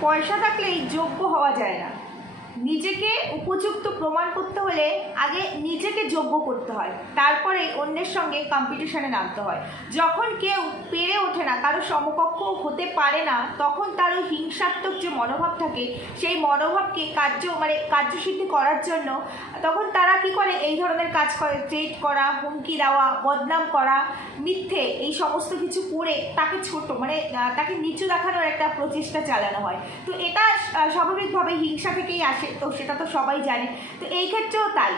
পয়সা থাকলে এই যোগ্য হওয়া যায় না। নিজেকে উপযুক্ত প্রমাণ করতে হলে আগে নিজেকে যোগ্য করতে হয়। তারপরে অন্যের সঙ্গে কম্পিটিশনে নামতে হয়। যখন কেউ পেরে ওঠে না, কারও সমকক্ষ হতে পারে না, তখন তার ওই হিংসাত্মক যে মনোভাব থাকে, সেই মনোভাবকে কার্য মানে কার্যসিদ্ধি করার জন্য তখন তারা কি করে? এই ধরনের কাজ করে ট্রেড করা, হুমকি দেওয়া, বদনাম করা, মিথ্যে এই সমস্ত কিছু করে তাকে ছোট মানে তাকে নিচু দেখানোর একটা প্রচেষ্টা চালানো হয়। তো এটা স্বাভাবিকভাবে হিংসা থেকেই আসে। তো সেটা তো সবাই জানে। তো এই ক্ষেত্রেও তাই।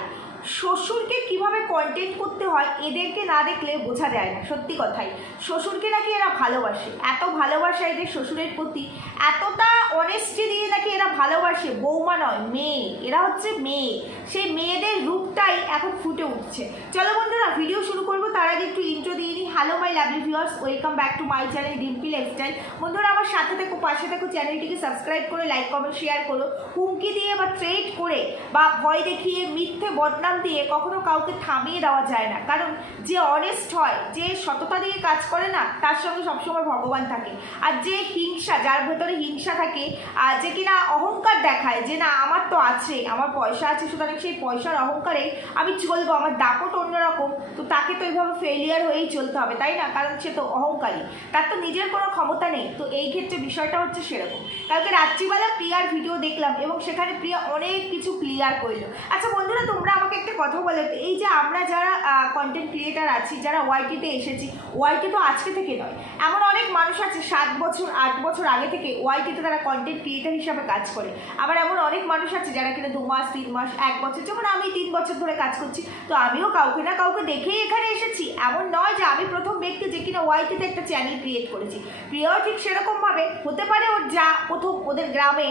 শ্বশুরকে কীভাবে কন্টেন্ট করতে হয়, এদেরকে না দেখলে বোঝা যায় না, সত্যি কথাই। শ্বশুরকে নাকি এরা ভালোবাসে। এত ভালোবাসা এদের শ্বশুরের প্রতি, এতটা অনেস্টি দিয়ে নাকি এরা ভালোবাসে। বৌমা নয়, মেয়ে। এরা হচ্ছে মেয়ে। সেই মেয়েদের রূপটাই এখন ফুটে উঠছে। চলো বন্ধুরা ভিডিও শুরু করব তার আগে একটু ইন্ট্রো দিয়ে নিই। Hello my lovely viewers welcome back to my channel Dimpi lifestyle বন্ধুরা, আমার সাথে থেকো, পাশে থেকো চ্যানেলটিকে সাবস্ক্রাইব করে লাইক কমেন্ট শেয়ার করো। হুমকি দিয়ে বা ট্রেড করে বা ভয় দেখিয়ে, মিথ্যে বদনাম দিয়ে কখনো কাউকে থামিয়ে দেওয়া যায় না। কারণ যে অনেস্ট হয়, যে সততা দিয়ে কাজ করে না, তার সঙ্গে সবসময় ভগবান থাকে। আর যে হিংসা, যার ভেতরে হিংসা থাকে, আর যে কিনা অহংকার দেখায়, যে না, আমার তো আছে, আমার পয়সা আছে, সুতরাং সেই পয়সার অহংকারেই আমি চলবো, আমার দাপট অন্যরকম, তো তাকে তো এইভাবে ফেলিয়ার হয়েই চলতে হবে, তাই না? কারণ সে তো অহংকারী। তার তো নিজের কোনো ক্ষমতা নেই। তো এই ক্ষেত্রে বিষয়টা হচ্ছে সেরকম। কালকে রাত্রিবেলা প্রিয়ার ভিডিও দেখলাম এবং সেখানে প্রিয়া অনেক কিছু ক্লিয়ার করল। আচ্ছা বন্ধুরা, তোমরা আমাকে একটা কথা বলে এই যে আমরা যারা কন্টেন্ট ক্রিয়েটার আছি, যারা ওয়াইটিতে এসেছি ওয়াইটি তো আজকে থেকে নয়, এমন অনেক মানুষ আছে সাত বছর, আট বছর আগে থেকে ওয়াইটিতে তারা কন্টেন্ট ক্রিয়েটার হিসাবে কাজ করে। আবার এমন অনেক মানুষ আছে যারা কিনা দু মাস, তিন মাস, এক বছর যেমন আমি তিন বছর ধরে কাজ করছি, তো আমিও কাউকে না কাউকে দেখেই এখানে এসেছি। এমন নয় যে আমি প্রথম ব্যক্তি যে কিনা ওয়াইটিতে একটা চ্যানেল ক্রিয়েট করেছি। প্রিয়াও ঠিক সেরকমভাবে হতে পারে ওর যা প্রথম ওদের গ্রামে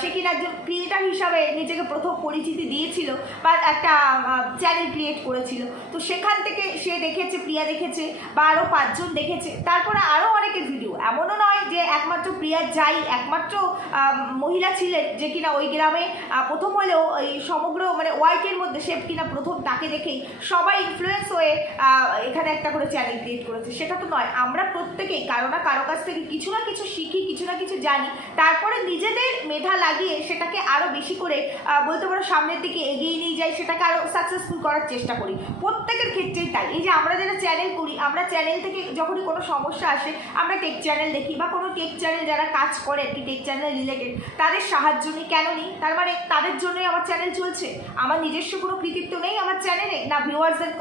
সে কিনা একজন ক্রিয়েটার হিসাবে নিজেকে প্রথম পরিচিতি দিয়েছিল, বা একটা চ্যানেল ক্রিয়েট করেছিল। তো সেখান থেকে সে দেখেছে, প্রিয়া দেখেছে বা আরও পাঁচজন দেখেছে। তারপরে আরও অনেকের ভিডিও এমনও নয় যে একমাত্র প্রিয়া যাই, একমাত্র মহিলা ছিলেন যে কিনা ওই গ্রামে প্রথম হলেও এই সমগ্র মানে ওয়াইটের মধ্যে সে কিনা প্রথম তাকে দেখেই সবাই ইনফ্লুয়েন্স হয়ে এখানে একটা করে চ্যানেল ক্রিয়েট করেছে। সেটা তো নয়। আমরা প্রত্যেকেই কারও না কারও কাছ থেকে কিছু না কিছু শিখি, কিছু না কিছু জানি। তারপরে নিজেদের মেধা লাগিয়ে সেটাকে আরও বেশি করে বলতে পারো সামনের দিকে এগিয়ে নিয়ে যাই, সেটাকে আরও সাকসেসফুল করার চেষ্টা করি। প্রত্যেকের ক্ষেত্রেই তাই। এই যে আমরা যারা চ্যানেল করি, আমরা চ্যানেল থেকে যখনই কোনো সমস্যা আসে, আমরা টেক চ্যানেল দেখি বা কোনো টেক চ্যানেল যারা কাজ করে আর কি টেক চ্যানেল রিলেটেড তাদের সাহায্য নিই। কেন নিই? তার মানে তাদের জন্যই আমার চ্যানেল চলছে। আমার নিজস্ব কোনো কৃতিত্ব নেই আমার চ্যানেলে না ভিউয়ার্সদের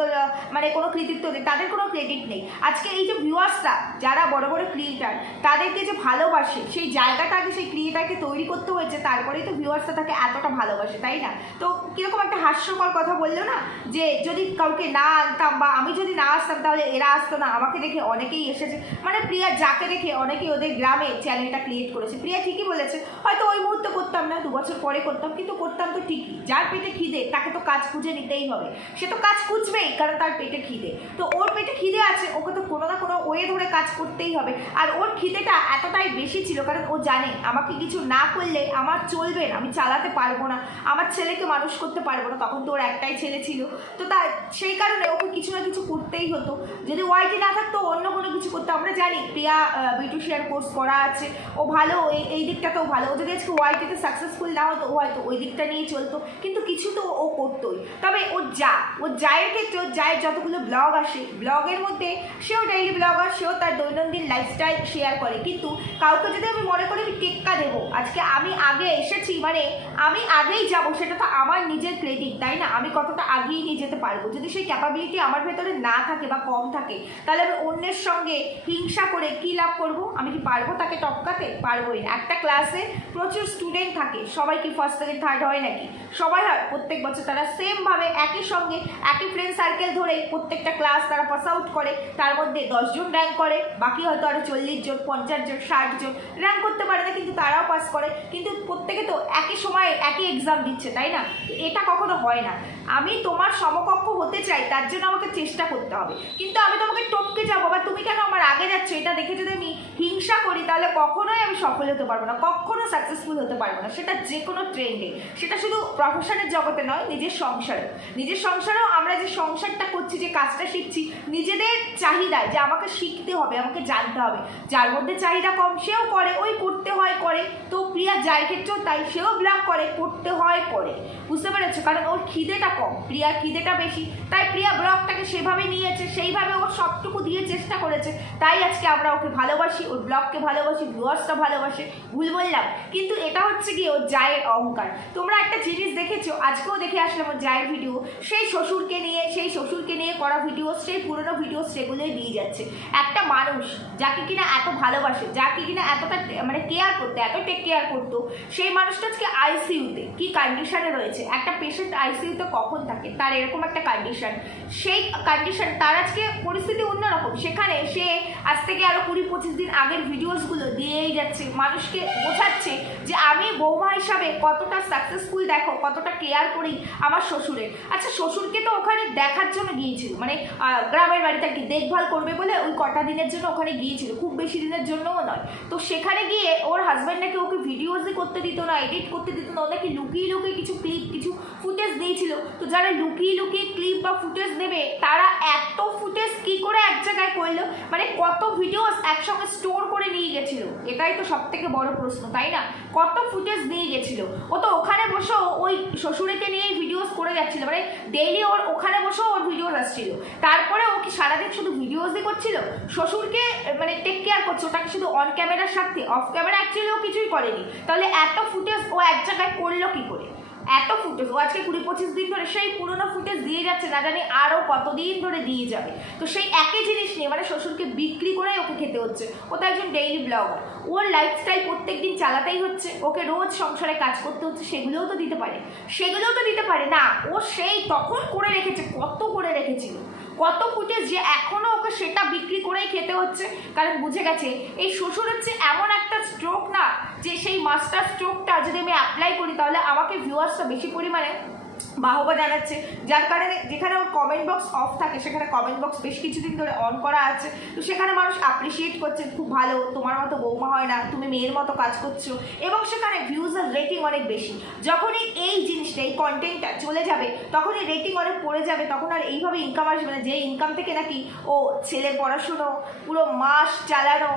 মানে কোনো কৃতিত্ব নেই, তাদের কোনো ক্রেডিট নেই। আজকে এই যে ভিউয়ার্সরা যারা বড় বড় ক্রিয়েটার তাদেরকে যে ভালোবাসে, সেই জায়গাটা আগে সেই ক্রিয়েটারকে তৈরি করতে হয়েছে, তারপরেই তো ভিউয়ার্সরা তাকে এতটা ভালোবাসে, তাই না? তো কীরকম একটা হাস্যকর কথা বলল না যে যদি কাউকে না আনতাম বা আমি যদি না আসতাম তাহলে এরা আসতো না। আমাকে দেখে অনেকেই এসেছে। মানে প্রিয়া যাকে দেখে অনেকেই ওদের গ্রামে চ্যানেলটা ক্রিয়েট করেছে। প্রিয়া ঠিকই বলেছে, হয়তো ওই মুহূর্তে করতাম না, দু বছর পরে করতাম, কিন্তু করতাম তো ঠিকই। যার পেটে খিদে, তাকে তো কাজ খুঁজে নিতেই হবে। সে তো কাজ খুঁজবেই, কারণ তার পেটে খিদে। তো ওর পেটে খিদে আছে, ওকে তো কোনো না কোনো ওয়ে ধরে কাজ করতেই হবে। আর ওর খিদেটা এতটাই বেশি ছিল, কারণ ও জানে, আমাকে কিছু না করলে আমার চলবে না, আমি চালাতে পারব না। আমার ছেলেকে মানুষ করতে পারব না, তখন তো ওর একটাই ছেলে ছিল তো তার সেই কারণে ওকে কিছু না কিছু করতেই হতো। যদি ওয়াইটি না থাকতো, অন্য কোনো কিছু করতো। আমরা জানি, প্রিয়া বিউটিশিয়ান কোর্স করা আছে। ও ভালো এই এই দিকটাতেও ভালো। ও যদি আজকে ওয়াইটিতে সাকসেসফুল না হতো, ও হয়তো ওই দিকটা নিয়ে চলতো। কিন্তু কিছু তো ও করতোই। তবে ও যা, ও জায়ের ক্ষেত্রে ওর জায়ের যতগুলো ব্লগ আসে ব্লগের মধ্যে সেও ডেইলি ব্লগার সেও তার দৈনন্দিন লাইফস্টাইল শেয়ার করে। কিন্তু কাউকে যদি আমি মনে করি আমি টেক্কা দেবো, আজকে আমি আগে এসেছি মানে আমি আগেই যাব, সেটা তো আমার নিজের ক্রেডিট তাই না? আমি কতটা আগিয়ে নিয়ে যেতে পারব? যদি সেই ক্যাপাবিলিটি আমার ভেতরে না থাকে বা কম থাকে, তাহলে আমি অন্যের সঙ্গে হিংসা করে কী লাভ করব? আমি কি পারব তাকে টপকাতে? পারবোই না। একটা ক্লাসে প্রচুর স্টুডেন্ট থাকে, সবাই কি ফার্স্ট সেকেন্ড থার্ড হয় নাকি? সবাই হয়, প্রত্যেক বছর তারা সেমভাবে একই সঙ্গে একই ফ্রেন্ড সার্কেল ধরে প্রত্যেকটা ক্লাস তারা পাস আউট করে, তার মধ্যে দশজন র্যাঙ্ক করে, বাকি হয়তো আরও চল্লিশ জন, পঞ্চাশ জন, ষাট জন র্যাঙ্ক করতে পারে না, কিন্তু তারাও পাস করে। কিন্তু প্রত্যেকে তো একই সময়ে একই এক্সাম দিচ্ছে, তাই না? এটা কখনো হয় না। আমি তোমার সমকক্ষ হতে চাই, তার জন্য আমাকে চেষ্টা করতে হবে। কিন্তু আমি তোমাকে টপকে যাব, বা তুমি কেন আমার আগে যাচ্ছ? এটা দেখে যদি আমি হিংসা করি, তাহলে কখনোই আমি সফল হতে পারব না, কখনো সাকসেসফুল হতে পারব না। সেটা যে কোনো ট্রেন্ডে সেটা শুধু প্রফেশনের জগতে নয়, নিজের সংসারেও নিজের সংসারেও আমরা যে সংসারটা করছি, যে কাজটা শিখছি, নিজেদের চাহিদায় যে আমাকে শিখতে হবে, আমাকে জানতে হবে। যার মধ্যে চাহিদা কম, সেও করে, ওই করতে হয় করে। তো প্রিয়া যার ক্ষেত্রেও তাই, সেও ব্লগ করে, করতে হয় করে। বুঝতে পেরেছ? কারণ ওর খিদেটা কম, প্রিয়ার খিদেটা বেশি। তাই প্রিয়া ব্লগটাকে সেভাবে নিয়েছে, সেইভাবে ও সবটুকু দিয়ে চেষ্টা করেছে। তাই আজকে আমরা ওকে ভালোবাসি, ওর ব্লগকে ভালোবাসি ভিউয়ার্সটা ভালোবাসে, ভুল বললাম। কিন্তু এটা হচ্ছে কি ওর জায়ের অহংকার। তোমরা একটা জিনিস দেখেছ, আজকেও দেখে আসলাম ওর জায়ের ভিডিও সেই শ্বশুরকে নিয়ে, সেই শ্বশুরকে নিয়ে করা ভিডিও সেই পুরোনো ভিডিও সেগুলোই দিয়ে যাচ্ছে। একটা মানুষ যাকে কিনা এত ভালোবাসে, যাকে কিনা এতটা মানে কেয়ার করতে, এত টেক কেয়ার করতো, সেই মানুষটা আজকে আইসিইউতে কি কন্ডিশনে রয়েছে? একটা পেশেন্ট আইসিইউতে কখন থাকে, তার এরকম একটা কন্ডিশন সেই কন্ডিশন তার আজকে পরিস্থিতি অন্যরকম। সেখানে সে আজ থেকে আরও কুড়ি পঁচিশ দিন আগের ভিডিওসগুলো দিয়েই যাচ্ছে, মানুষকে বোঝাচ্ছে যে আমি বৌমা হিসাবে কতটা সাকসেসফুল দেখো, কতটা কেয়ার করি আমার শ্বশুরের। আচ্ছা শ্বশুরকে তো ওখানে দেখার জন্য গিয়েছিল মানে গ্রামের বাড়িতে আর কি দেখভাল করবে বলে ওই কটা দিনের জন্য ওখানে গিয়েছিল, খুব বেশি দিনের জন্যও নয়। তো সেখানে গিয়ে ওর হাজব্যান্ড নাকি ওকে ভিডিওসই করতে দিত না এডিট করতে দিত না, ও নাকি লুকিয়ে লুকিয়ে কিছু ক্লিপ কিছু ফুটেজ দিয়েছিল। তো যারা লুকিয়ে লুকিয়ে ক্লিপ বা ফুটেজ দেবে, তারা এত ফুটেজ কি করে এক জায়গায় করল? মানে কত ভিডিওস একসঙ্গে স্টোর করে নিয়ে গেছিল? এটাই তো সব থেকে বড় প্রশ্ন, তাই না? কত ফুটেজ নিয়ে গেছিল? ও তো ওখানে বসেও ওই শ্বশুরেকে নিয়েই ভিডিওস করে যাচ্ছিল। মানে ডেইলি ওর ওখানে বসেও ওর ভিডিওস আসছিল। তারপরে ও কি সারাদিন শুধু ভিডিওসই করছিল? শ্বশুরকে মানে টেক কেয়ার করছে, ওটাকে শুধু অন ক্যামেরার সাথে অফ ক্যামেরা অ্যাকচুয়ালি ও কিছুই করেনি। তাহলে এত ফুটেজ ও এক জায়গায় করল কি করে? এত ফুটেজ, ও আজকে কুড়ি পঁচিশ দিন ধরে সেই পুরোনো ফুটেজ দিয়ে যাচ্ছে, না জানি আরও কতদিন ধরে দিয়ে যাবে। তো সেই একই জিনিস নিয়ে মানে শ্বশুরকে বিক্রি করে ওকে খেতে হচ্ছে। ও তো একজন ডেইলি ব্লগার ওর লাইফস্টাইল প্রত্যেক দিন চালাতেই হচ্ছে। ওকে রোজ সংসারে কাজ করতে হচ্ছে, সেগুলোও তো দিতে পারে। সেগুলোও তো দিতে পারে, না, ও সেই তখন করে রেখেছে, কত করে রেখেছিল। কত ফুটে যে এখনও ওকে সেটা বিক্রি করেই খেতে হচ্ছে, কারণ বুঝে গেছে, এই শ্বশুর হচ্ছে এমন একটা স্ট্রোক না, যে সেই মাস্টার স্ট্রোকটা যদি আমি অ্যাপ্লাই করি, তাহলে আমাকে ভিউয়ার্সটা বেশি পরিমাণে বাহবা জানাচ্ছে, যার কারণে যেখানে ওর কমেন্ট বক্স অফ থাকে, সেখানে কমেন্ট বক্স বেশ কিছুদিন ধরে অন করা আছে। তো সেখানে মানুষ অ্যাপ্রিসিয়েট করছে, খুব ভালো, তোমার মতো বৌমা হয় না, তুমি মেয়ের মতো কাজ করছ। এবং সেখানে ভিউজ আর রেটিং অনেক বেশি। যখনই এই জিনিসটা, এই কন্টেন্টটা চলে যাবে, তখনই রেটিং অনেক পড়ে যাবে, তখন আর এইভাবে ইনকাম আসবে না, যে ইনকাম থেকে নাকি ও ছেলের পড়াশুনো, পুরো মাস চালানো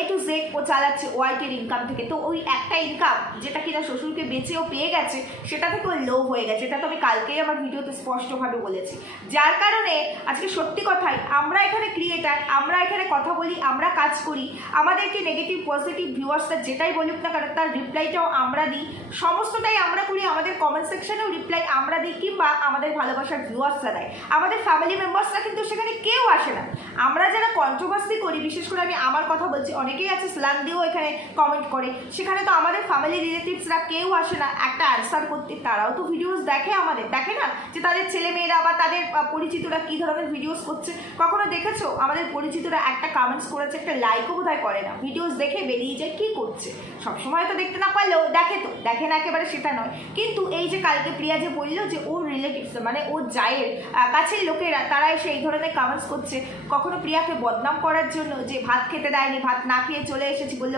এ টু জেড ও চালাচ্ছে ওয়াইটির ইনকাম থেকে। তো ওই একটা ইনকাম যেটা কিনা শ্বশুরকে বেঁচেও পেয়ে গেছে, সেটা থেকে ওই লোভ হয়ে গেছে। এটা তো আমি কালকেই আমার ভিডিওতে স্পষ্টভাবে বলেছি। যার কারণে আজকে সত্যি কথাই, আমরা এখানে ক্রিয়েটার আমরা এখানে কথা বলি, আমরা কাজ করি, আমাদেরকে নেগেটিভ পজিটিভ ভিউয়ার্সরা যেটাই বলুক না কারণ তার রিপ্লাইটাও আমরা দিই। সমস্তটাই আমরা করি, আমাদের কমেন্ট সেকশনেও রিপ্লাই আমরা দিই, কিংবা আমাদের ভালোবাসার ভিউয়ার্সরা দেয়। আমাদের ফ্যামিলি মেম্বার্সরা কিন্তু সেখানে কেউ আসে না। আমরা যারা কন্ট্রোভার্সি করি, বিশেষ করে আমি আমার কথা বলছি, অনেকেই আছে স্ল্যাং দিয়েও এখানে কমেন্ট করে। সেখানে তো আমাদের ফ্যামিলি রিলেটিভসরা কেউ আসে না, একটা অ্যান্সার করতে। তারাও তো ভিডিওস দেখে আমাদের, দেখে না যে তাদের ছেলে মেয়েরা বা তাদের পরিচিতরা কী ধরনের ভিডিওস করছে। কখনো দেখেছ? আমাদের পরিচিতরা একটা কমেন্টস করেছে, একটা লাইকও বোধহয় করে না। ভিডিওস দেখে বেরিয়ে যায়, কী করছে? সবসময় তো দেখতে না পারলেও দেখে তো। দেখে না একেবারে সেটা নয়। কিন্তু এই যে কালকে প্রিয়া যে বলল যে ওর রিলেটিভস মানে ওর জায়ের কাছের লোকেরা তারা এসে এই ধরনের কমেন্টস করছে। কখনো প্রিয়াকে বদনাম করার জন্য যে ভাত খেতে দেয়নি, ভাত না খেয়ে চলে এসেছি বলল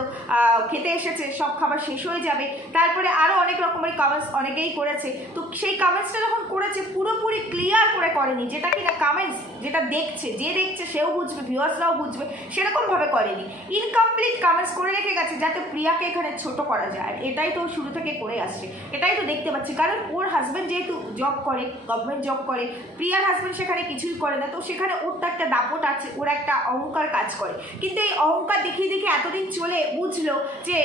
খেতে এসেছে, সব খাবার শেষ হয়ে যাবে। তারপরে আরও অনেক রকমের কমেন্টস অনেকেই করেছে। তো সেই কমেন্টসটা যখন করেছে, পুরোপুরি ক্লিয়ার করে করেনি। যেটা কিনা কমেন্টস যেটা দেখছে, যে দেখছে সেও বুঝবে ভিউয়ার্সরাও বুঝবে, সেরকমভাবে করেনি। ইনকমপ্লিট কমেন্টস করে রেখে গেছে যাতে প্রিয়াকে এখানে ছোট করা যায়। এটাই তো ও শুরু থেকে করে আসছে। এটাই তো দেখতে পাচ্ছি। কারণ ওর হাজব্যান্ড যেহেতু জব করে গভর্নমেন্ট জব করে, প্রিয়ার হাজব্যান্ড সেখানে কিছুই করে না। তো সেখানে ওর তো একটা দাপট আছে, ওর একটা অহংকার কাজ করে। কিন্তু এই অহংকার দেখিয়ে দেখিয়ে এতদিন চলে বুঝলো যে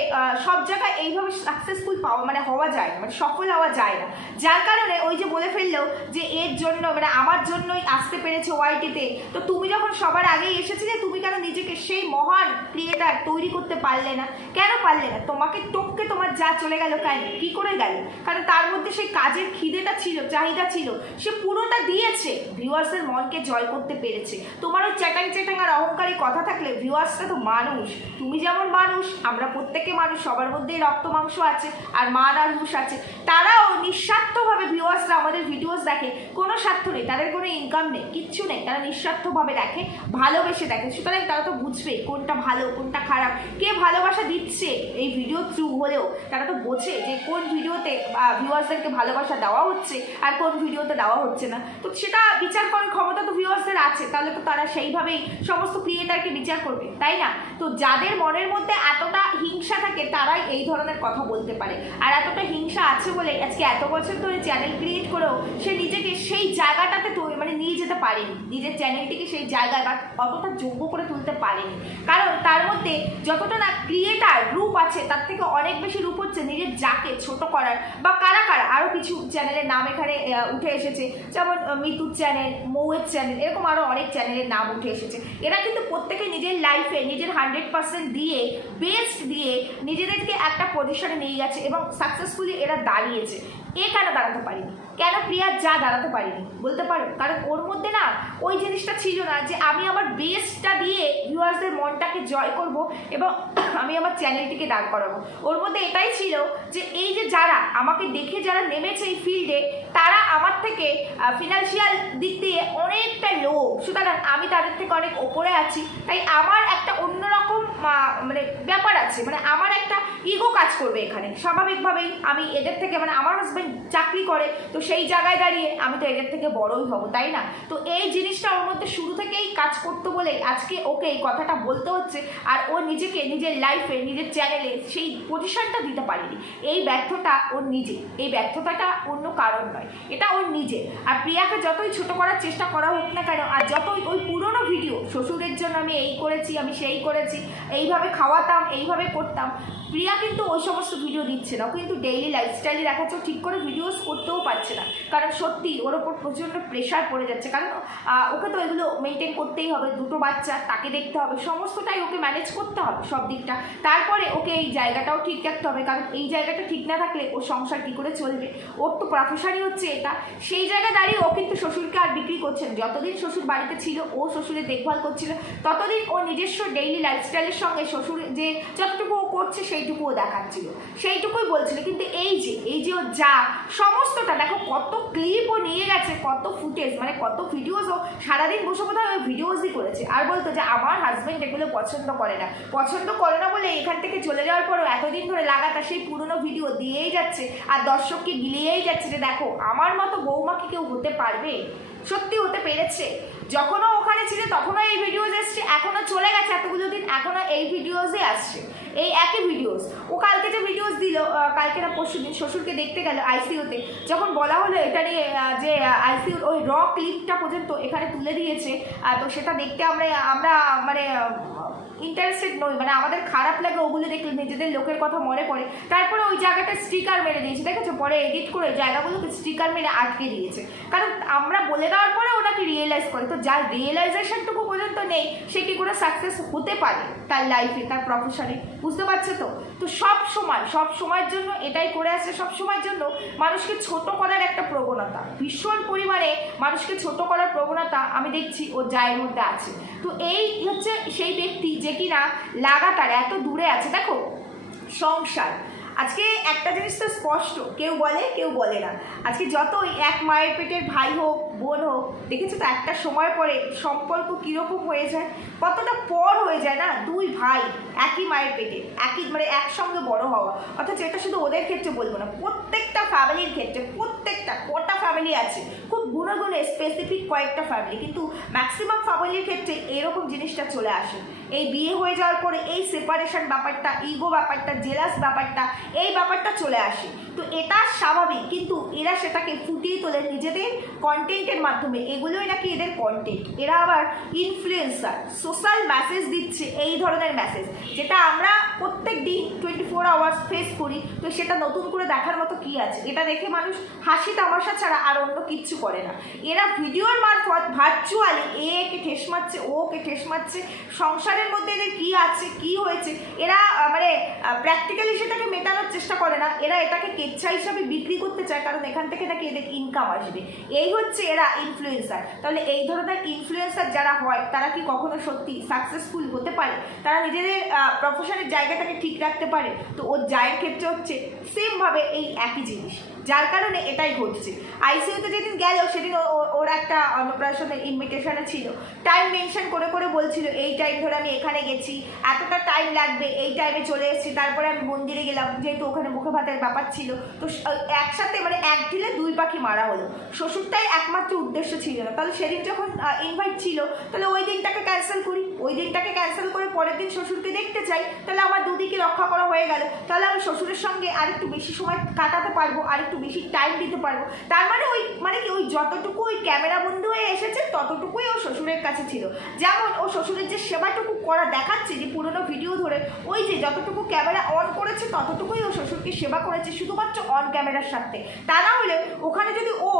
সব জায়গায় এইভাবে সাকসেসফুল পাওয়া মানে হওয়া যায় না মানে সফল হওয়া যায় না। যার কারণে ওই যে বলে ফেলল যে, এর জন্য মানে আমার জন্যই আসতে পেরেছে ওয়াইটিতে তো। তুমি যখন সবার আগেই এসেছিলে, তুমি কেন নিজেকে সেই মহান ক্রিয়েটার তৈরি করতে পারলে না? কেন পারলে না? তোমাকে টপকে তোমার যা চলে গেল কেন? কি করে গেল? কারণ তার মধ্যে সেই কাজের খিদেটা ছিল চাহিদা ছিল, সে পুরোটা দিয়েছে। ভিউয়ার্সের মনকে জয় করতে পেরেছে। তোমার ওই চ্যাটাং চ্যাটাং আর অহংকারী কথা থাকলে ভিউয়ার্সরা তো মানুষ। তুমি যেমন মানুষ, আমরা প্রত্যেকে মানুষ, সবার মধ্যেই রক্ত মাংস আছে আর মান আর হুশ আছে। তারাও নিঃস্বার্থভাবে ভিউয়ার্সরা আমাদের ভিডিওস দেখে, কোনো স্বার্থ নেই, তাদের কোনো ইনকাম নেই, কিচ্ছু নেই, তারা নিঃস্বার্থভাবে দেখে, ভালোবেসে দেখে। সুতরাং তারা তো বুঝবে কোনটা ভালো, কোনটা খারাপ, কে ভালোবাসা দিচ্ছে এই এই ভিডিও থ্রু হলেও। তারা তো বোঝে যে কোন ভিডিওতে ভিউয়ার্সদেরকে ভালোবাসা দেওয়া হচ্ছে আর কোন ভিডিওতে দেওয়া হচ্ছে না। তো সেটা বিচার করার ক্ষমতা তো ভিউয়ার্সদের আছে, তাহলে তো তারা সেইভাবেই সমস্ত ক্রিয়েটারকে বিচার করবে, তাই না? তো যাদের মনের মধ্যে এতটা হিংসা থাকে, তারাই এই ধরনের কথা বলতে পারে। আর এতটা হিংসা আছে বলে আজকে এত বছর ধরে চ্যানেল ক্রিয়েট করেও সে নিজেকে সেই জায়গাটাতে তো মানে নিয়ে যেতে পারেনি। নিজের চ্যানেলটিকে সেই জায়গায় বা অতটা যোগ্য করে তুলতে পারেনি। কারণ তার মধ্যে যতটা না ক্রিয়েটার রূপ আছে, তার থেকে অনেক বেশি রূপ হচ্ছে নিজের যাকে ছোট করার বা কারা কারা আরও কিছু চ্যানেলের নাম এখানে উঠে এসেছে। যেমন মিতুর চ্যানেল মৌয়ের চ্যানেল এরকম আরও অনেক চ্যানেলের নাম উঠে এসেছে। এরা কিন্তু প্রত্যেকে নিজের লাইফে নিজের হান্ড্রেড পার্সেন্ট দিয়ে বেস্ট দিয়ে নিজেদেরকে একটা পজিশনে নিয়ে গেছে এবং সাকসেসফুলি এরা দাঁড়িয়েছে। এ কেন দাঁড়াতে পারিনি? কেন প্রিয়া যা দাঁড়াতে পারিনি? বলতে পারো? কারণ ওর মধ্যে না, ওই জিনিসটা ছিল না যে আমি আমার বেস্টটা দিয়ে ভিউয়ার্সদের মনটাকে জয় করব এবং আমি আমার চ্যানেলটিকে দাঁড় করাবো। ওর মধ্যে এটাই ছিল যে, এই যে যারা আমাকে দেখে যারা নেমেছে এই ফিল্ডে তারা আমার থেকে ফিনান্সিয়াল দিক দিয়ে অনেকটা লো সুতরাং আমি তাদের থেকে অনেক ওপরে আছি। তাই আমার একটা অন্যরকম মানে ব্যাপার আছে মানে আমার একটা ইগো কাজ করবে এখানে। স্বাভাবিকভাবেই আমি এদের থেকে মানে আমার হাজব্যান্ড চাকরি করে, তো সেই জায়গায় দাঁড়িয়ে আমি তো এদের থেকে বড়ই হব, তাই না? তো এই জিনিসটা ওর মধ্যে শুরু থেকেই কাজ করতো বলে আজকে ওকে এই কথাটা বলতে হচ্ছে, আর ও নিজেকে, নিজের লাইফে নিজের চ্যানেলে সেই পজিশনটা দিতে পারেনি। এই ব্যর্থতা ওর নিজে, এই ব্যর্থতাটা অন্য কারণ নয়, এটা ওর নিজে আর প্রিয়াকে যতই ছোট করার চেষ্টা করা হোক না কেন, আর যতই ওই পুরনো ভিডিও, শ্বশুরের জন্য আমি এই করেছি, আমি সেই করেছি, এইভাবে খাওয়াতাম, এইভাবে করতাম। প্রিয়া কিন্তু ওই সমস্ত ভিডিও দিচ্ছে না কিন্তু ডেইলি লাইফস্টাইলে দেখাচ্ছে ঠিক করে ভিডিওস করতেও পারছে না। কারণ সত্যি ওর ওপর প্রচণ্ড প্রেশার পড়ে যাচ্ছে, কারণ ওকে তো এগুলো মেনটেন করতেই হবে, দুটো বাচ্চা, তাকে দেখতে হবে, সমস্তটাই ওকে ম্যানেজ করতে হবে সব দিকটা। তারপরে ওকে এই জায়গাটাও ঠিক রাখতে হবে, কারণ এই জায়গাটা ঠিক না থাকলে ও সংসার কী করে চলবে? ওর তো প্রফেশনই হচ্ছে এটা। সেই জায়গায় দাঁড়িয়ে ও কিন্তু শ্বশুরকে আর বিক্রি করছেন যতদিন শ্বশুর বাড়িতে ছিল, ও শ্বশুরের দেখভাল করছিল, ততদিন ও নিজস্ব ডেইলি লাইফস্টাইলের সঙ্গে শ্বশুর যে যতটুকু ও করছে সেইটুকু ও দেখাচ্ছিল। সেইটুকুই বলছিল, কিন্তু এই যে এই যে ও যা, সমস্তটা দেখো কত ক্লিপ ও নিয়ে গেছে, কত ফুটেজ মানে কত ভিডিওস ও সারাদিন বসে কোথাও ওই ভিডিওসই করেছে। আর বলতো যে আমার হাজব্যান্ড এগুলো পছন্দ করে না। পছন্দ করে না বলে এখান থেকে চলে যাওয়ার পরও এতদিন ধরে লাগাতার সেই পুরনো ভিডিও দিয়েই যাচ্ছে, আর দর্শককে গিলিয়েই যাচ্ছে যে দেখো, আমার মতো বৌমা কি কেউ হতে পারবে? সত্যি হতে পেরেছে? যখনও ওখানে ছিল, তখনও এই ভিডিওজ এসছে, এখনও চলে গেছে এতগুলো দিন, এখনও এই ভিডিওজে আসছে, এই একই ভিডিওস ও কালকে যে ভিডিওস দিল কালকে না পরশু দিন শ্বশুরকে দেখতে গেল আইসিউতে যখন বলা হলো এটা নিয়ে যে আইসিউর ওই র ক্লিপটা পর্যন্ত এখানে তুলে দিয়েছে তো সেটা দেখতে আমরা আমরা মানে ইন্টারেস্টেড নই মানে আমাদের খারাপ লাগে ওগুলো দেখলে নিজেদের লোকের কথা মনে পড়ে। তারপরে ওই জায়গাটা স্টিকার মেরে দিয়েছে, দেখেছ? পরে এডিট করে জায়গাগুলোকে স্টিকার মেরে আটকে দিয়েছে। কারণ আমরা বলে দেওয়ার পরে ওনাকে রিয়েলাইজ করে, তো যার রিয়েলাইজেশনটুকু পর্যন্ত নেই, সে কি করে সাকসেস হতে পারে তার লাইফে তার প্রফেশনে বুঝতে পারছ তো? তো সব সময়, সব সময়ের জন্য এটাই করে আসছে, সব সময়ের জন্য মানুষকে ছোট করার একটা প্রবণতা। ভীষণ পরিমাণে মানুষকে ছোট করার প্রবণতা আমি দেখছি ও জায়ের মধ্যে আছে। তো এই হচ্ছে সেই ব্যক্তি যে কিনা লাগাতার এত দূরে আছে। দেখো, সংসার। আজকে একটা জিনিস তো স্পষ্ট, কেউ বলে কেউ বলে না। আজকে যতই এক মায়ের পেটের ভাই হোক, বোন হোক, দেখেছ তো একটা সময় পরে সম্পর্ক কীরকম হয়ে যায়? কতটা পর হয়ে যায় না? দুই ভাই, একই মায়ের পেটে, একই মানে একসঙ্গে বড় হওয়া। অথচ এটা শুধু ওদের ক্ষেত্রে বলব না, প্রত্যেকটা ফ্যামিলির ক্ষেত্রে, প্রত্যেকটা, কটা ফ্যামিলি আছে, খুব গুণে স্পেসিফিক কয়েকটা ফ্যামিলি কিন্তু ম্যাক্সিমাম ফ্যামিলির ক্ষেত্রে এরকম জিনিসটা চলে আসে। এই বিয়ে হয়ে যাওয়ার পরে এই সেপারেশন ব্যাপারটা ইগো ব্যাপারটা জেলাস ব্যাপারটা, এই ব্যাপারটা চলে আসে। তো এটা স্বাভাবিক, কিন্তু এরা সেটাকে ফুটিয়ে তোলে নিজেদের কন্টেন্টের মাধ্যমে। এগুলোই নাকি এদের কন্টেন্ট এরা আবার ইনফ্লুয়েন্সার সোশ্যাল মেসেজ দিচ্ছে, এই ধরনের মেসেজ, যেটা আমরা প্রত্যেক দিন টোয়েন্টি ফোর আওয়ার্স ফেস করি, তো সেটা নতুন করে দেখার মতো কি আছে? এটা দেখে মানুষ হাসি তামাশা ছাড়া আর অন্য কিচ্ছু করে না। এরা ভিডিওর মারফত ভার্চুয়ালি এ কে ঠেস মারছে, ও কে ঠেস মারছে, সংসারের মধ্যে এদের কি আছে, কি হয়েছে, এরা মানে প্র্যাকটিক্যালি সেটাকে মেটানোর চেষ্টা করে না, এরা এটাকে কেচ্ছা হিসাবে বিক্রি করতে চায়, কারণ এখান থেকে নাকি এদের ইনকাম আসবে। এই হচ্ছে এরা ইনফ্লুয়েন্সার তাহলে এই ধরনের ইনফ্লুয়েন্সার যারা হয়, তারা কি কখনো সত্যি সাকসেসফুল হতে পারে। তারা নিজেদের প্রফেশনের জায়গাটাকে ঠিক রাখতে পারে। তো ওর জায়ের ক্ষেত্রে হচ্ছে সেমভাবে এই একই জিনিস। যার কারণে এটাই ঘটছে। আইসিইউতে যেদিন গেল, সেদিন ওর একটা অন্নপ্রাশনের ইনভিটেশনে ছিল। টাইম মেনশন করে করে বলছিল, এই টাইম ধরে আমি এখানে গেছি। এতটা টাইম লাগবে। এই টাইমে চলে এসেছি। তারপরে আমি মন্দিরে গেলাম। যেহেতু ওখানে মুখে ভাতের ব্যাপার ছিল। তো একসাথে মানে এক ঢিলে দুই পাখি মারা হলো। শ্বশুরটাই একমাত্র উদ্দেশ্য ছিল না। তাহলে সেদিন যখন ইনভাইট ছিল, তাহলে ওই দিনটাকে ক্যান্সেল করি, ওই দিনটাকে ক্যান্সেল করে পরের দিন শ্বশুরকে দেখতে চাই, তাহলে আমার দুদিকে রক্ষা করা হয়ে গেল। তাহলে আমি শ্বশুরের সঙ্গে আরেকটু বেশি সময় কাটাতে পারব, আরেকটু বেশি টাইম দিতে পারব। তার মানে ওই মানে কি ওই যতটুকু ওই ক্যামেরা বন্ধু হয়ে এসেছে, ততটুকুই ও শ্বশুরের কাছে ছিল। যেমন ও শ্বশুরের যে সেবাটুকু করা দেখাচ্ছে, যে পুরোনো ভিডিও ধরে, ওই যে যতটুকু ক্যামেরা অন করেছে, ততটুকুই ও শ্বশুরকে সেবা করেছে, শুধুমাত্র অন ক্যামেরার সাথে। তা না হলে ওখানে যদি ও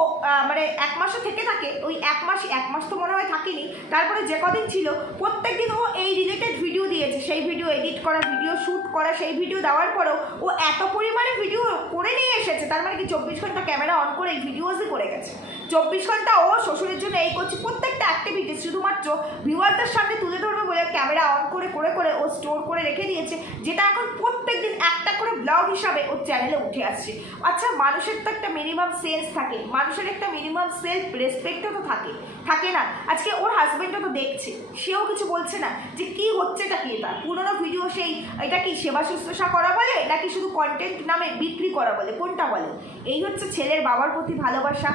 মানে এক মাসও থেকে থাকে, ওই এক মাস এক মাস তো মনে হয় থাকেনি, তারপরে যে কদিন ছিল প্রত্যেকদিন ও এই রিলেটেড ভিডিও দিয়েছে। সেই ভিডিও এডিট করা ভিডিও শ্যুট করা, সেই ভিডিও দেওয়ার পরেও ও এত পরিমাণে ভিডিও করে নিয়ে এসেছে। তার মানে কি, চব্বিশ ঘণ্টা ক্যামেরা অন করে এই ভিডিওসই করে গেছে। চব্বিশ ঘণ্টা ও শ্বশুরের জন্য এই করছে। প্রত্যেকটা অ্যাক্টিভিটি শুধুমাত্র ভিউয়ারদের সামনে তুলে ধরবে বলে ক্যামেরা অন করে করে করে ও স্টোর করে রেখে দিয়েছে, যেটা এখন প্রত্যেক দিন একটা করে ব্লগ হিসাবে ওর চ্যানেলে উঠে আসছে। আচ্ছা মানুষের তো একটা মিনিমাম সেন্স থাকে, মানুষের একটা মিনিমাম সেলফ রেসপেক্টও তো থাকে থাকে না। আজকে ওর হাজবেন্ডও তো দেখছে, সেও কিছু বলছে না যে কি হচ্ছে এটা কি এটা? পুরোনো ভিডিও সেই, এটা কি সেবা শুশ্রূষা করা বলে, নাকি শুধু কন্টেন্ট নামে বিক্রি করা বলে? কোনটা বলে? এই হচ্ছে ছেলের বাবার প্রতি ভালোবাসা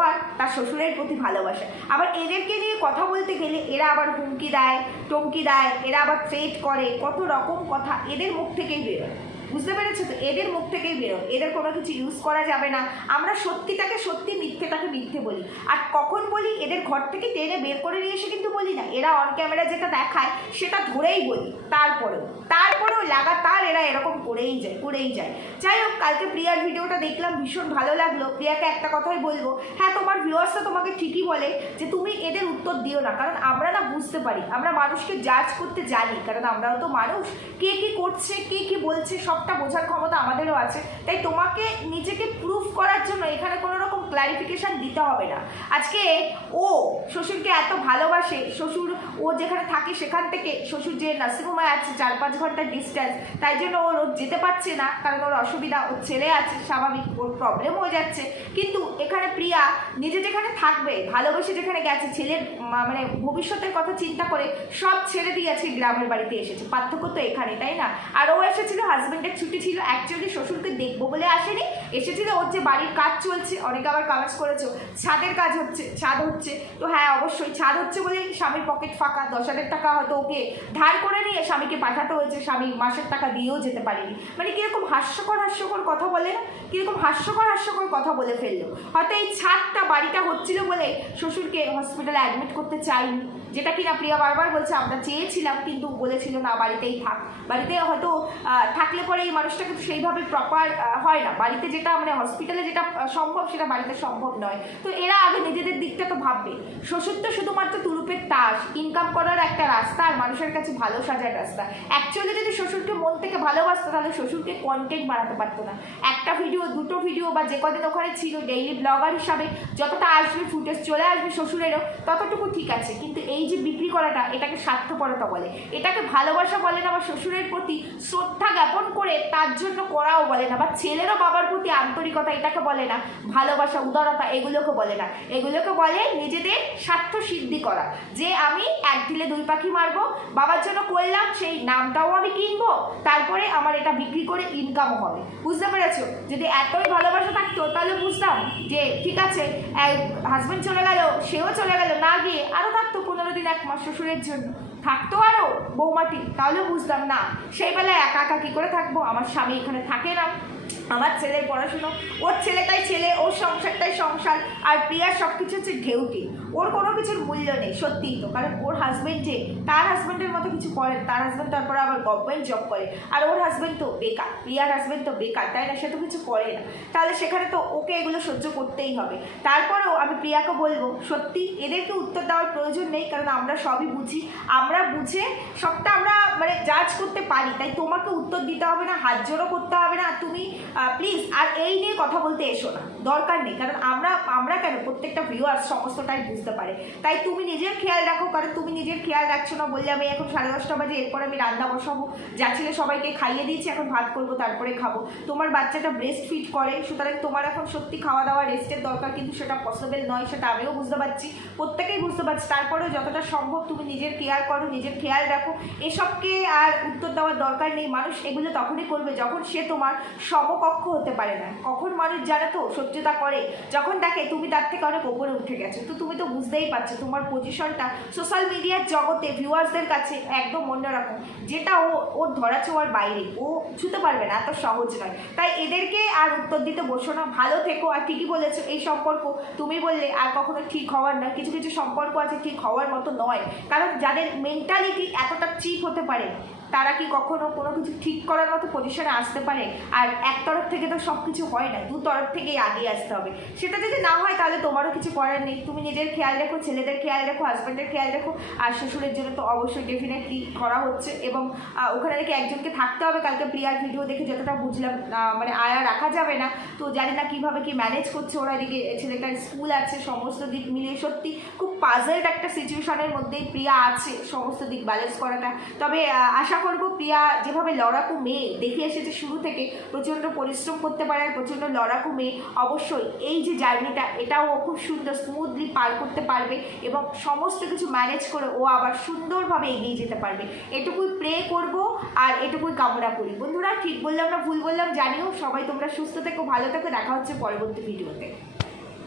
বৌমার তার শ্বশুরের প্রতি ভালোবাসা। আবার এদেরকে নিয়ে কথা বলতে গেলে এরা আবার হুমকি দেয়, টমকি দেয়, এরা আবার থ্রেট করে, কত রকম কথা এদের মুখ থেকেই বেরোয়। বুঝতে পেরেছ তো? এদের মুখ থেকেই বেরোয়। এদের কোনো কিছু ইউজ করা যাবে না। আমরা সত্যিটাকে সত্যি, মিথ্যেটাকে মিথ্যে বলি। আর কখন বলি? এদের ঘর থেকে টেনে বের করে নিয়ে এসে কিন্তু বলি না। এরা অন ক্যামেরা যেটা দেখায়, সেটা ধরেই বলি। তারপরেও তারপরেও লাগাতার এরা এরকম করেই যায় করেই যায়। যাই হোক, কালকে প্রিয়ার ভিডিওটা দেখলাম, ভীষণ ভালো লাগল। প্রিয়াকে একটা কথাই বলব হ্যাঁ তোমার ভিউয়ার্সরা তোমাকে ঠিকই বলে যে তুমি এদের উত্তর দিও না, কারণ আমরা না বুঝতে পারি, আমরা মানুষকে জাজ করতে জানি, কারণ আমরাও তো মানুষ। কে কি করছে, কে কি বলছে, সবটা বোঝার ক্ষমতা আমাদেরও আছে। তাই তোমাকে নিজেকে প্রুফ করার জন্য এখানে কোনো রকম ক্লারিফিকেশন দিতে হবে না। আজকে ও শ্বশুরকে এত ভালোবাসে, শ্বশুর ও যেখানে থাকে সেখান থেকে শ্বশুর যে নার্সিংহোমে আছে চার পাঁচ ঘণ্টার ডিস্টেন্স তাই জন্য ওর যেতে পারছে না, কারণ ওর অসুবিধা, ওর ছেলে আছে, স্বাভাবিক ওর প্রবলেম হয়ে যাচ্ছে। কিন্তু এখানে প্রিয়া নিজে যেখানে থাকবে, ভালোবেসে যেখানে গেছে, ছেলের মানে ভবিষ্যতের কথা চিন্তা করে সব ছেড়ে দিয়ে গ্রামের বাড়িতে এসেছে। পার্থক্য তো এখানে, তাই না? আর ও এসেছিল হাজবেন্ডের ছুটি ছিল অ্যাকচুয়ালি শ্বশুরকে দেখব বলে আসেনি। এসেছিল ওর যে বাড়ির কাজ চলছে, অনেকে আবার কাজ করেছ। ছাদের কাজ হচ্ছে, ছাদ হচ্ছে। তো হ্যাঁ অবশ্যই ছাদ হচ্ছে বলে স্বামীর পকেট ফাঁকা। দশ হাজার টাকা হয়তো ওকে ধার করে নিয়ে স্বামীকে পাঠাতে হয়েছে। স্বামী মাসের টাকা দিয়েও যেতে পারেনি। মানে কীরকম হাস্যকর হাস্যকর কথা বলে না? কীরকম হাস্যকর হাস্যকর কথা বলে ফেলল। হয়তো এই ছাদটা বাড়িটা হচ্ছিল বলে শ্বশুরকে হসপিটালে অ্যাডমিট করতে চাইনি যেটা কিনা প্রিয়া বারবার বলছে, আমরা চেয়েছিলাম কিন্তু বলেছিল, না, বাড়িতেই থাক। বাড়িতে হয়তো থাকলে পরে এই মানুষটা কিন্তু সেইভাবে প্রপার হয় না। বাড়িতে যেটা মানে হসপিটালে যেটা সম্ভব সেটা বাড়িতে সম্ভব নয়। তো এরা আগে নিজেদের দিকটা তো ভাববে। শ্বশুর তো শুধুমাত্র তুরুপের তাস ইনকাম করার একটা রাস্তা আর মানুষের কাছে ভালো সাজার রাস্তা। অ্যাকচুয়ালি যদি শ্বশুরকে মন থেকে ভালোবাসতো, তাহলে শ্বশুরকে কন্টেন্ট বানাতে পারতো না। একটা ভিডিও দুটো ভিডিও বা যে কদিন ওখানে ছিল ডেইলি ব্লগার হিসাবে, যতটা আসবে ফুটেজ চলে আসবে শ্বশুরেরও, ততটুকু ঠিক আছে। কিন্তু এই যে বিক্রি করাটা, এটাকে স্বার্থপরতা বলে। এটাকে ভালোবাসা বলে না বা শ্বশুরের প্রতি শ্রদ্ধা জ্ঞাপন করে তার জন্য করাও বলে না বা ছেলেরও বাবার প্রতি আন্তরিকতা এটাকে বলে না, ভালোবাসা উদারতা এগুলোকে বলে না। এগুলোকে বলে নিজেদের স্বার্থ সিদ্ধি করা। যে আমি এক ঢিলে দুই পাখি মারবো, বাবার জন্য করলাম, সেই নামটাও আমি কিনবো, তারপরে আমার এটা বিক্রি করে ইনকামও হবে। বুঝতে পেরেছ? যদি এতই ভালোবাসা থাকতো, তাহলে বুঝতাম যে, ঠিক আছে হাজবেন্ড চলে গেল, সেও চলে গেল, না গিয়ে আরও থাকতো পনেরো দিন এক মাস শ্বশুরের জন্য। থাকতো আরও বৌমাটি তাহলে বুঝতাম না, সেই বেলায় একা একা কী করে থাকব? আমার স্বামী এখানে থাকে না। আমার ছেলের পড়াশুনো, ওর ছেলেটাই ছেলে, ওর সংসারটাই সংসার, আর প্রিয়ার সব কিছু হচ্ছে ঢেউটি ওর কোনো কিছুর মূল্য নেই, সত্যিই তো। কারণ ওর হাজব্যান্ড যে, তার হাজব্যান্ডের মতো কিছু করে। তার হাজব্যান্ড তারপরে আবার গভর্নমেন্ট জব করে। আর ওর হাজব্যান্ড তো বেকার, প্রিয়ার হাজব্যান্ড তো বেকার, তাই না? সে তো কিছু করে না। তাহলে সেখানে তো ওকে এগুলো সহ্য করতেই হবে। তারপরেও আমি প্রিয়াকে বলব, সত্যি এদেরকে উত্তর দেওয়ার প্রয়োজন নেই, কারণ আমরা সবই বুঝি। আমরা বুঝে সবটা আমরা মানে জাজ করতে পারি। তাই তোমাকে উত্তর দিতে হবে না, হাত জোরও করতে হবে না। তুমি প্লিজ আর এই নিয়ে কথা বলতে এসো না। দরকার নেই, কারণ আমরা আমরা কেন প্রত্যেকটা ভিউয়ার্স সমস্তটাই বুঝতে পারে। তাই তুমি নিজের খেয়াল রাখো, কারণ তুমি নিজের খেয়াল রাখছো না বললে আমি এখন সাড়ে দশটা বাজে, এরপর আমি রান্না বসাবো, যা ছিল সবাইকে খাইয়ে দিয়েছি, এখন ভাত করব, তারপরে খাব। তোমার বাচ্চাটা ব্রেস্ট ফিট করে, সুতরাং তোমার এখন সত্যি খাওয়া দাওয়া রেস্টের দরকার, কিন্তু সেটা পসিবল নয়, সেটা আমিও বুঝতে পারছি, প্রত্যেকেই বুঝতে পারছি। তারপরেও যতটা সম্ভব তুমি নিজের কেয়ার করো, নিজের খেয়াল রাখো। এসবকে আর উত্তর দেওয়ার দরকার নেই, মানুষ এগুলো তখনই করবে যখন সে তোমার সমকক্ষ হতে পারে না। কখন মানুষ জানে তো সহ্যতা করে। যখন দেখে তুমি তার থেকে অনেক ওপরে উঠে গেছো, তো তুমি তো বুঝতেই পারছ তোমার পজিশনটা সোশ্যাল মিডিয়ার জগতে ভিউয়ার্সদের কাছে একদম অন্যরকম। যেটা ও ওর ধরা ছোঁয়ার বাইরে। ও ছুতে পারবে না, এত সহজ নয়। তাই এদেরকে আর উত্তর দিতে বসো না। ভালো থেকো, আর ঠিকই বলেছ, এই সম্পর্ক তুমি বললে আর কখনো ঠিক হওয়ার না কিছু কিছু সম্পর্ক আছে ঠিক হওয়ার মতো নয়। কারণ যাদের মেন্টালিটি এতটা চিপ হতে পারে তারা কি কখনো কোনো কিছু ঠিক করার মতো পজিশনে আসতে পারে? আর এক তরফ থেকে তো সব কিছু হয় না, দু তরফ থেকেই আগিয়ে আসতে হবে। সেটা যদি না হয় তাহলে তোমারও কিছু করার নেই। তুমি নিজের খেয়াল রেখো, ছেলেদের খেয়াল রেখো হাজব্যান্ডের খেয়াল রেখো, আর শ্বশুরের জন্য তো অবশ্যই ডেফিনেটলি করা হচ্ছে। এবং ওখানে রেখে একজনকে থাকতে হবে। কালকে প্রিয়ার ভিডিও দেখে যতটা বুঝলাম মানে আয়া রাখা যাবে না। তো জানি না কীভাবে কি ম্যানেজ করছে ওরা এদিকে। ছেলেটার স্কুল আছে, সমস্ত দিক মিলিয়ে সত্যি খুব পাজেলড একটা সিচুয়েশনের মধ্যেই প্রিয়া আছে সমস্ত দিক ব্যালেন্স করাটা। তবে আশা করব, প্রিয়া। যেভাবে লড়াকু মেয়ে, দেখে এসেছে শুরু থেকে প্রচণ্ড পরিশ্রম করতে পারে আর প্রচণ্ড লড়াকু মেয়ে, অবশ্যই এই যে জার্নিটা, এটাও ও খুব সুন্দর স্মুথলি পার করতে পারবে এবং সমস্ত কিছু ম্যানেজ করে ও আবার সুন্দরভাবে এগিয়ে যেতে পারবে। এটুকুই প্রে করব আর এটুকুই কামনা করি। বন্ধুরা, ঠিক বললাম না, ভুল বললাম, জানিও। সবাই তোমরা সুস্থ থেকো, ভালো থেকো। দেখা হচ্ছে পরবর্তী ভিডিওতে